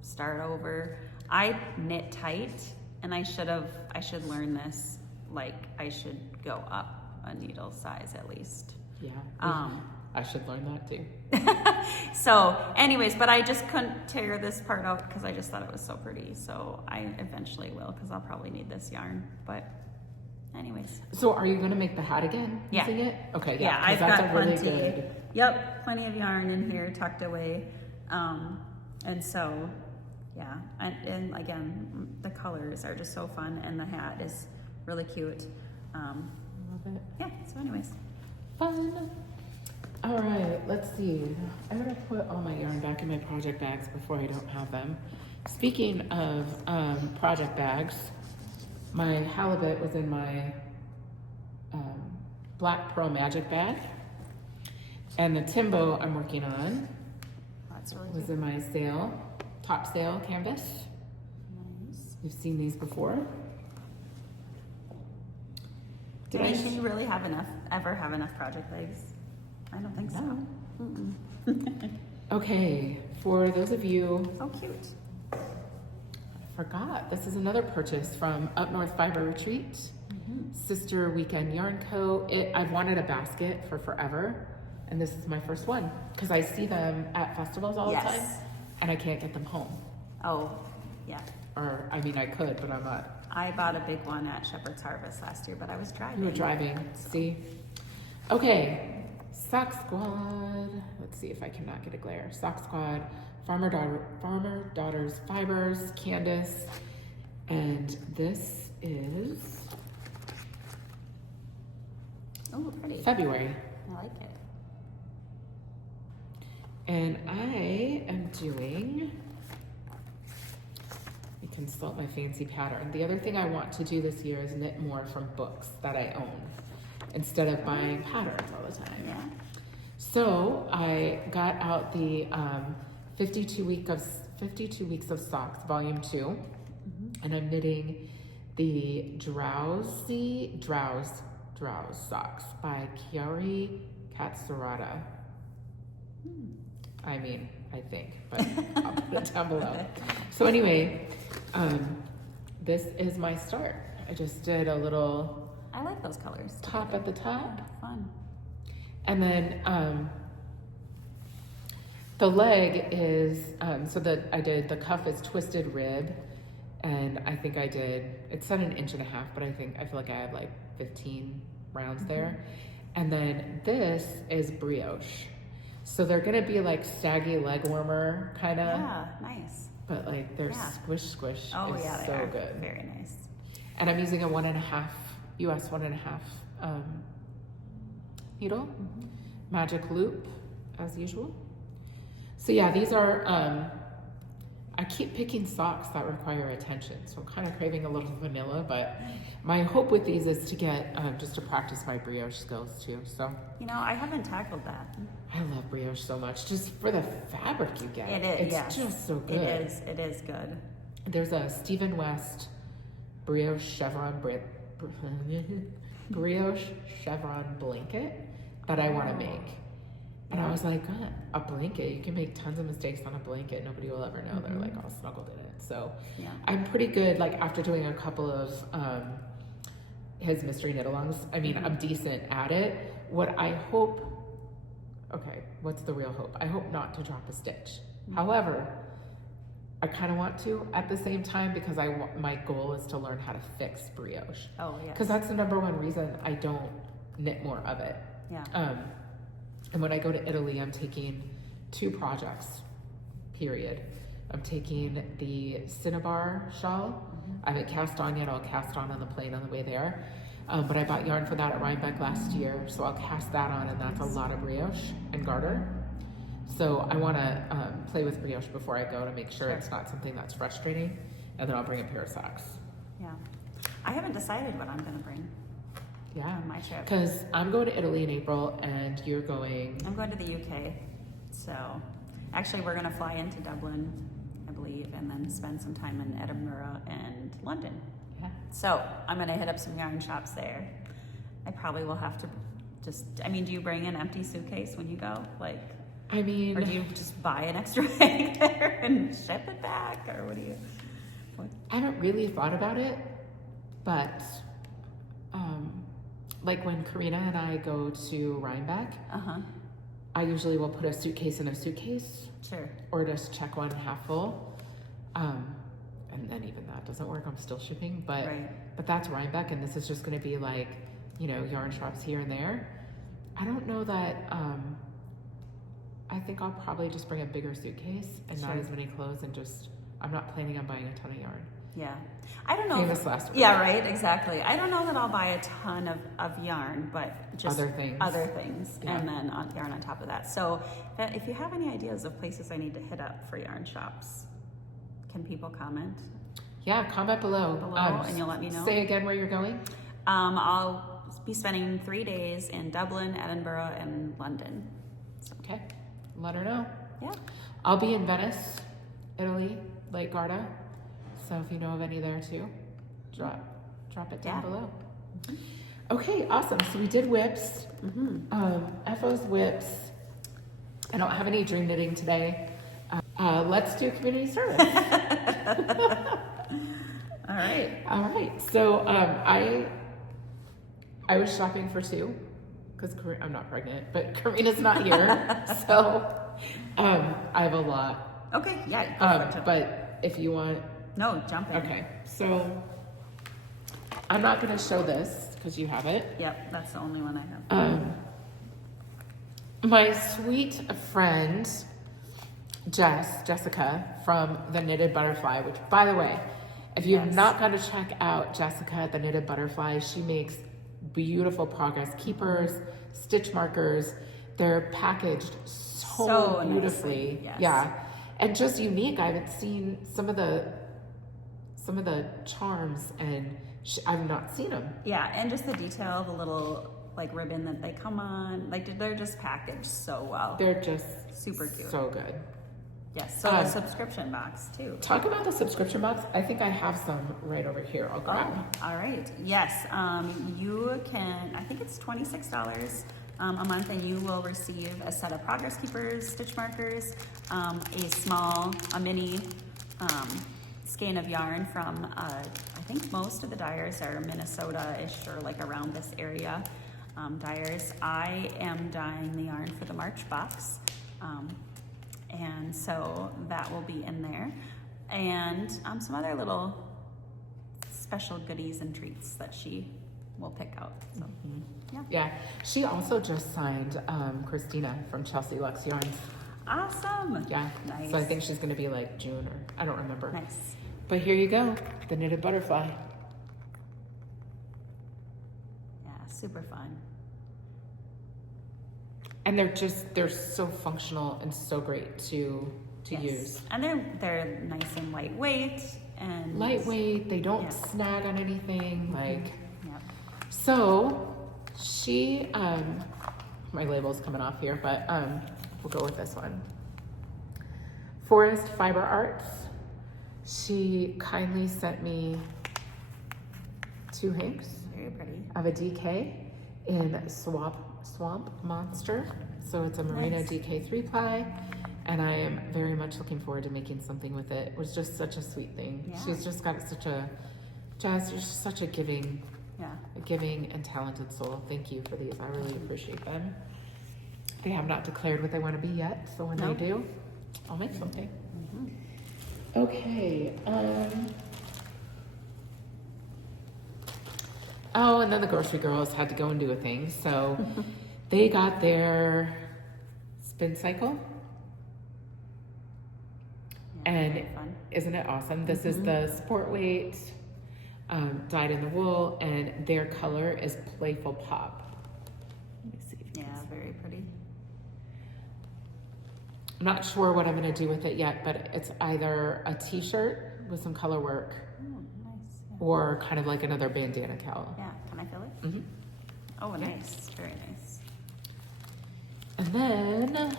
start over. I knit tight, and I should learn this. Like, I should go up a needle size at least. Yeah. I should learn that too. So anyways, but I just couldn't tear this part out because I just thought it was so pretty. So I eventually will, because I'll probably need this yarn. But anyways. So are you going to make the hat again using it? Okay, yeah. I've got plenty. Really good... Yep, plenty of yarn in here tucked away. And so, yeah. And again, the colors are just so fun, and the hat is really cute. Love it. Yeah, so anyways. Fun. All right, let's see. I'm gonna put all my yarn back in my project bags before I don't have them. Speaking of project bags, my halibut was in my Black Pearl Magic bag, and the Timbo I'm working on was in my top sale canvas. Nice. You've seen these before. Can you really ever have enough project bags? I don't think so. Mm-mm. Okay, for those of you... Oh, cute. I forgot, this is another purchase from Up North Fiber Retreat. Sister Weekend Yarn Co. I've wanted a basket for forever, and this is my first one, because I see them at festivals all the time, and I can't get them home. Oh, yeah. Or, I mean, I could, but I'm not. I bought a big one at Shepherd's Harvest last year, but I was driving. You were driving, see? Okay, Sock Squad. Let's see if I cannot get a glare. Sock Squad, Farmer Daughters Fibers, Candace, and this is... Oh, pretty. February. I like it. And I am doing... consult my fancy pattern. The other thing I want to do this year is knit more from books that I own instead of buying patterns all the time. Yeah. So I got out the 52 Weeks of Socks, Volume 2, and I'm knitting the Drows Socks by Chiari Katsurada. I mean, I think, but I'll put it down below. So anyway, this is my start. I just did a little... I like those colors. Top at the top. Yeah, fun. And then the leg is, I did, the cuff is twisted rib, and I think I did, it said 1.5 inches, but I feel like I have like 15 rounds there. And then this is brioche. So they're gonna be like saggy leg warmer kind of. Yeah, nice. But like they're squish. Oh it's yeah, they so are. good. Very nice. And I'm using a 1.5 US 1.5 needle, magic loop as usual. So yeah, these are. I keep picking socks that require attention, so I'm kind of craving a little vanilla. But my hope with these is to get just to practice my brioche skills too. So I haven't tackled that. I love brioche so much, just for the fabric you get. It is. It's just so good. It is good. There's a Stephen West brioche chevron blanket that I want to make. And I was like, a blanket, you can make tons of mistakes on a blanket. Nobody will ever know. They're like all snuggled in it. So I'm pretty good, like after doing a couple of his mystery knit-alongs, I mean, I'm decent at it. What I hope, what's the real hope? I hope not to drop a stitch. However, I kind of want to at the same time, because my goal is to learn how to fix brioche. Oh, yeah. Because that's the number one reason I don't knit more of it. Yeah. And when I go to Italy, I'm taking 2 projects, period. I'm taking the Cinnabar shawl. I haven't cast on yet. I'll cast on the plane on the way there. But I bought yarn for that at Rhinebeck last year, so I'll cast that on, and that's a lot of brioche and garter. So I want to play with brioche before I go to make sure Sure. it's not something that's frustrating, and then I'll bring a pair of socks. Yeah. I haven't decided what I'm going to bring Yeah, on my trip. because I'm going to Italy in April, and you're going. I'm going to the UK. So actually, we're going to fly into Dublin, I believe, and then spend some time in Edinburgh and London. Yeah. So I'm going to hit up some yarn shops there. I probably will have to do you bring an empty suitcase when you go? Like, I mean, or do you just buy an extra bag there and ship it back? Or what do you? I haven't really thought about it, but like when Karina and I go to Rhinebeck, I usually will put a suitcase in a suitcase. Sure. Or just check one half full. And then even that doesn't work. I'm still shipping, but that's Rhinebeck, and this is just going to be like, yarn shops here and there. I don't know that. I think I'll probably just bring a bigger suitcase and not as many clothes, and I'm not planning on buying a ton of yarn. Yeah. I don't know. Famous last word. Yeah, right, exactly. I don't know that I'll buy a ton of yarn, but just Other things. Yeah. And then yarn on top of that. So if you have any ideas of places I need to hit up for yarn shops, can people comment? Yeah, comment below. And you'll let me know. Say again where you're going. I'll be spending 3 days in Dublin, Edinburgh, and London. So. Okay, let her know. Yeah. I'll be in Venice, Italy, Lake Garda. So if you know of any there too, drop it down below. Okay, awesome. So we did whips. FO's whips. I don't have any dream knitting today. Let's do community service. All right. So I was shopping for two because I'm not pregnant, but Karina's not here, so I have a lot. Okay. Yeah. But if you want. No, jump in. Okay, so I'm not going to show this because you have it. Yep, that's the only one I have. My sweet friend Jessica from the Knitted Butterfly, which, by the way, if you've not got to check out Jessica the Knitted Butterfly, she makes beautiful progress keepers, stitch markers. They're packaged so beautifully. Yes. Yeah, and just unique. I haven't seen some of the charms, and I've not seen them. Yeah, and just the detail, the little like ribbon that they come on, like they're just packaged so well. They're just super cute. So good. Yes, so the subscription box too. Talk about the subscription box. I think I have some right over here. I'll grab them. All right. Yes, you can, I think it's $26 a month, and you will receive a set of progress keepers, stitch markers, a mini skein of yarn from, I think most of the dyers are Minnesota-ish or like around this area dyers. I am dyeing the yarn for the March box, and so that will be in there. And some other little special goodies and treats that she will pick out. So, yeah. She also just signed Christina from Chelsea Lux Yarns. Awesome. Yeah. Nice. So I think she's going to be like June, or I don't remember. Nice. But here you go, the Knitted Butterfly. Yeah, super fun. And they're so functional and so great to use. And they're nice and lightweight and They don't snag on anything. Like, Yep. so she my label's coming off here, but we'll go with this one. Forest Fiber Arts. She kindly sent me 2 hanks Very pretty. of a DK in Swamp Monster. So it's a Merino Nice. DK 3-ply, and I am very much looking forward to making something with it. It was just such a sweet thing. Yeah. She's just got such a giving and talented soul. Thank you for these. I really appreciate them. They have not declared what they want to be yet, so when they do, I'll make something. Okay. Oh, and then the grocery girls had to go and do a thing, so they got their spin cycle. Yeah, And very fun. isn't it awesome? This is the sport weight, dyed in the wool, and their color is Playful Pop. Let me see. Yeah, very pretty. I'm not sure what I'm going to do with it yet, but it's either a t-shirt with some color work Nice. Yeah. or kind of like another bandana cowl. Yeah. Can I feel it? Mm-hmm. Oh, nice. Very nice. And then,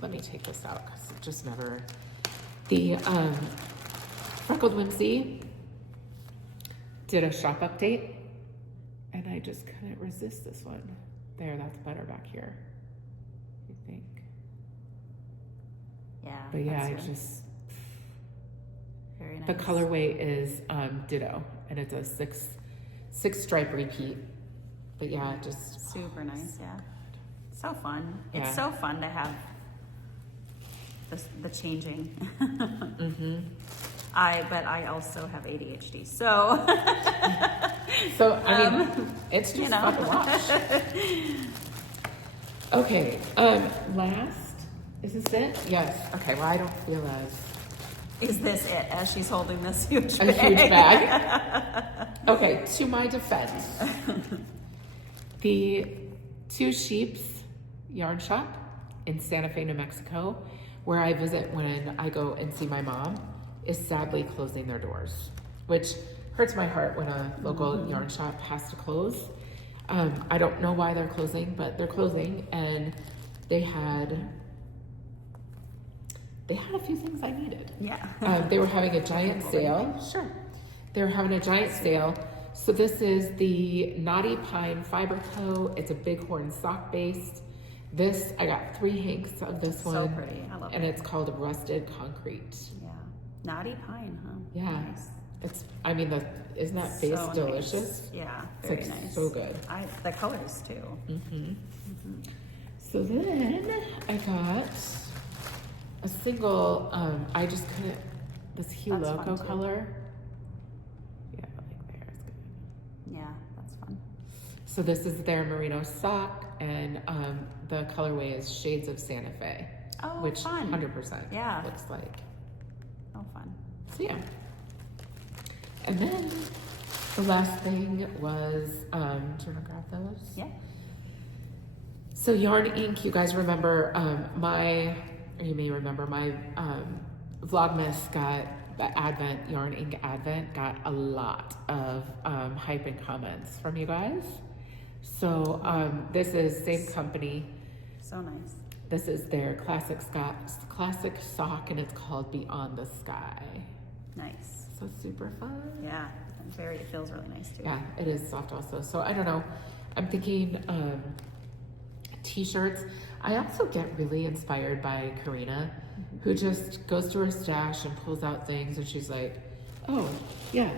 let me take this out because it just never, the Freckled Whimsy did a shop update and I just couldn't resist this one. There, that's better back here, I think. Yeah. But yeah, I that's just, very nice. the colorway is Ditto and it's a six stripe repeat. But yeah, just Super nice. Yeah. So fun. Yeah. It's so fun to have the changing. Mm-hmm. But I also have ADHD, so So I mean, it's just you know. fun to watch. Okay, last, is this it? Yes. Okay, well I don't feel as Is this it? As she's holding this huge a bag. huge bag. Okay, to my defense, the Two Sheeps yarn shop in Santa Fe, New Mexico, where I visit when I go and see my mom, is sadly closing their doors, which hurts my heart when a local yarn shop has to close. I don't know why they're closing, but they're closing, and they had a few things I needed. Yeah. They were having a giant sale. Sure. They were having a giant sale. So this is the Knotty Pine Fiber Toe. It's a bighorn sock base. This, I got 3 hanks of this one. So pretty. I love And it. it's called Rusted Concrete. Yeah. Knotty pine, huh? Yeah. Nice. It's, I mean, isn't that face So delicious? Nice. Yeah. It's Very like nice. so good. The colors too. Mm-hmm. So then I got a single, I just couldn't, this Hue That's Loco fun, too. color. Yeah, like there is good. Yeah, that's fun. So this is their merino sock, and the colorway is Shades of Santa Fe, Oh, which fun. 100% Yeah. looks like. Oh, fun. So yeah. And then the last thing was, do you want to grab those? Yeah. So Yarn Inc., you guys remember or you may remember my Vlogmas got, the Advent, Yarn Inc. Advent got a lot of hype and comments from you guys. So this is same company. So nice. This is their classic sock, and it's called Beyond the Sky. Nice. So super fun. Yeah. It feels really nice too. Yeah, it is soft also. So I don't know. I'm thinking t-shirts. I also get really inspired by Karina, who just goes to her stash and pulls out things, and she's like, "Oh, yeah,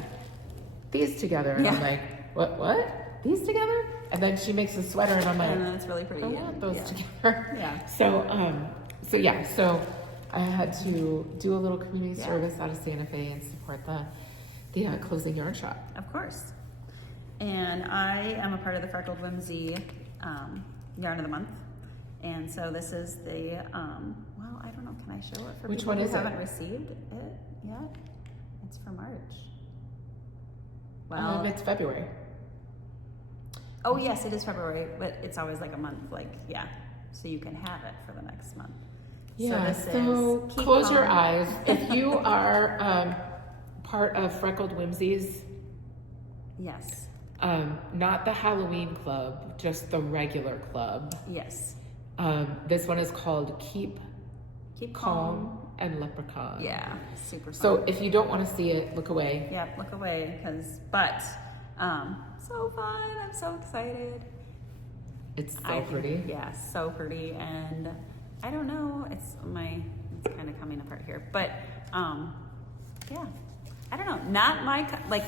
these together." And I'm like, "What? These together?" And then she makes a sweater, and I'm like, And then it's really pretty. I want those together. Yeah. So I had to do a little community service out of Santa Fe and support the closing yarn shop. Of course. And I am a part of the Freckled Whimsy Yarn of the Month. And so this is the, well, I don't know, can I show it for Which people one who is it? haven't received it yet? It's for March. Well, It's February. oh yes, it is February, but it's always like a month, like, yeah. So you can have it for the next month. Yeah, so so this is close your Calm. eyes. If you are part of Freckled Whimsies, Yes, not the Halloween club, just the regular club. yes. This one is called Keep Keep Calm and Leprechaun. Yeah, super fun. So if you don't want to see it, look away. Yeah, look away, so fun. I'm so excited. It's so pretty. Yeah, so pretty. And I don't know, it's kind of coming apart here, but yeah, I don't know, not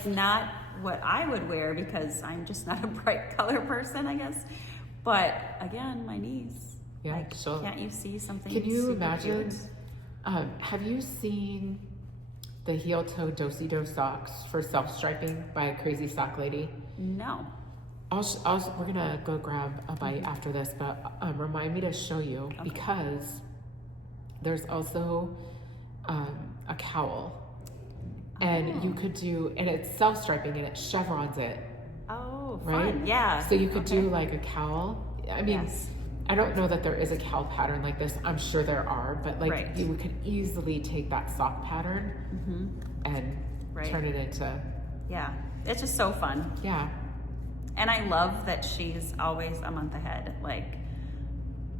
not what I would wear, because I'm just not a bright color person, I guess. But again, my niece. Yeah, like, sure. Can't you see something? Can you super imagine? cute? Have you seen the heel toe do-si-do socks for self-striping by a crazy sock lady? No. We're gonna go grab a bite after this, but remind me to show you, because there's also a cowl, and you could do, and it's self-striping, and it chevrons it, Oh, right? fun. Yeah. So you could do like a cowl. I mean, Yes. I don't know that there is a cowl pattern like this. I'm sure there are, but like Right. you could easily take that sock pattern and Right. turn it into, Yeah, it's just so fun. yeah. And I love that she's always a month ahead. Like,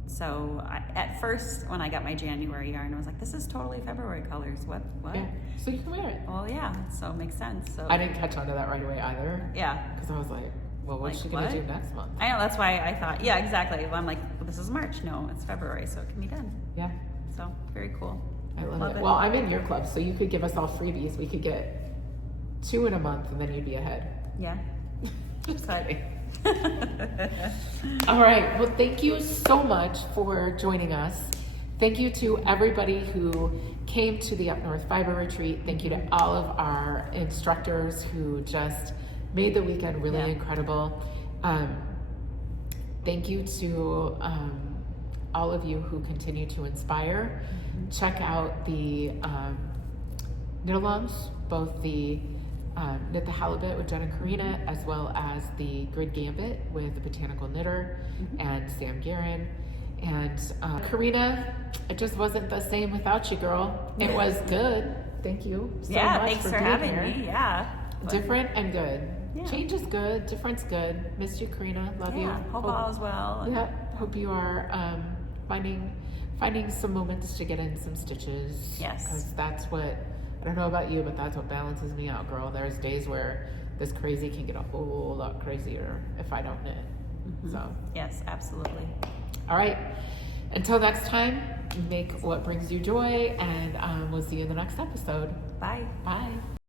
so at first when I got my January yarn, I was like, this is totally February colors. What? Yeah. So you can wear it. Well, yeah, so it makes sense. So I didn't catch on to that right away either. yeah. Because I was like, well, what's Like, she going to what? do next month? I know, that's why I thought, yeah, exactly. Well, I'm like, well, this is March. No, it's February, so it can be done. Yeah. So, very cool. I love it. it. Well, I'm in your club, so you could give us all freebies. We could get 2 in a month and then you'd be ahead. Yeah. Just kidding. All right. Well, thank you so much for joining us. Thank you to everybody who came to the Up North Fiber Retreat. Thank you to all of our instructors who just made the weekend really Yeah. incredible. Thank you to all of you who continue to inspire. Check out the Knitalongs, both the Knit the Halibut with Jen and Karina, as well as the Grid Gambit with the Botanical Knitter and Sam Guerin. And Karina, it just wasn't the same without you, girl. It was good. Thank you so Yeah, much thanks for being having here. me. Yeah. Different and good. Yeah. Change is good. Difference good. Missed you, Karina. Love you. Yeah, hope all is well. Yeah. Hope you are finding some moments to get in some stitches. Yes. Because that's what, I don't know about you, but that's what balances me out, girl. There's days where this crazy can get a whole lot crazier if I don't knit. So, Yes, absolutely. all right. Until next time, make what brings you joy, and we'll see you in the next episode. Bye. Bye.